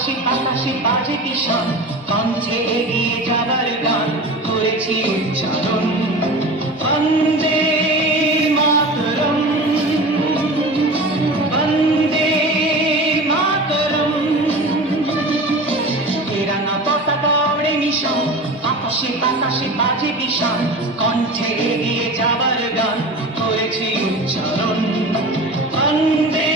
বাতাসে বাতাসে বাজে কিশোর কণ্ঠে এগিয়ে যাবার গান করেছি উচ্চারণ বন্দে মাতরম বন্দে মাতরম তেরাঙ্গা পতাকা ওড়ে মিশন বাতাসে বাতাসে বাজে কিশোর কণ্ঠে এগিয়ে যাবার গান করেছি উচ্চারণ বন্দে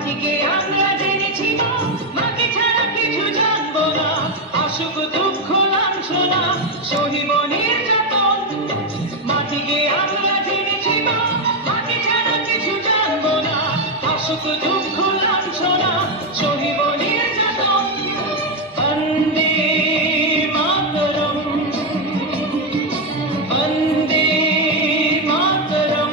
মাটিকে আমরা জেনেছি মাকে ছাড়া কিছু জানবো না অসুখ দুঃখ লাঞ্ছনা সহিব নির্যাতন মাটিকে আমরা জেনেছি মাকে ছাড়া কিছু জানবো না অসুখ দুঃখ লাঞ্ছনা সহিব নির্যাতন বন্দে মাতরম বন্দে মাতরম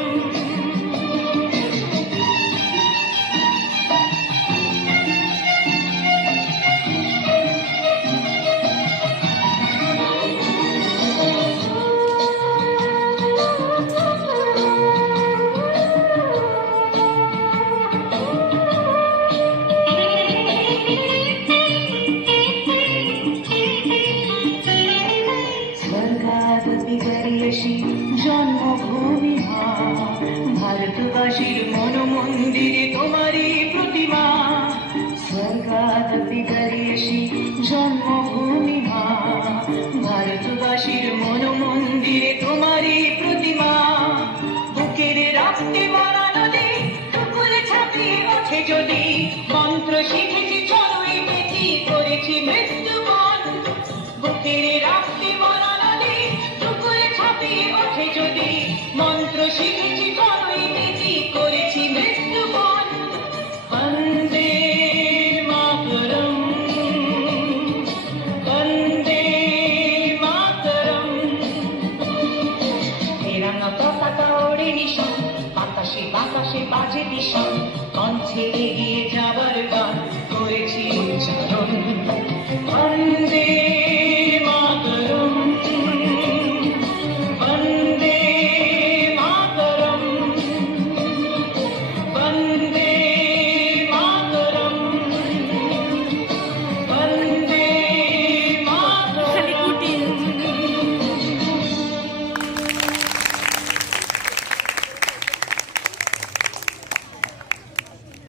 জন্মভূমি ভারতবাসীর মন মন্দিরে তোমারই প্রতিমা স্বর্গাৎ বিদারিয়েছি জন্মভূমি ভারতবাসীর মন মন্দিরে তোমারই প্রতিমা বুকের রাখতে মারা নদী টুকুরে ছাপিয়ে ওঠে যদি মন্ত্র শিখেছি চলোই বেঁচি করেছি মৃত্যুবন বুকের রাখতে মারা নদী টুকুরে ছাপিয়ে ওঠে যদি মন্ত্র শিখেছি চলোই বেঁচি করেছি মৃত্যুবন বন্দে মাতরম বন্দে মাতরম তেরাঙ্গা পতাকা ওড়ে নিশান বাতাসে বাতাসে বাজে দিশা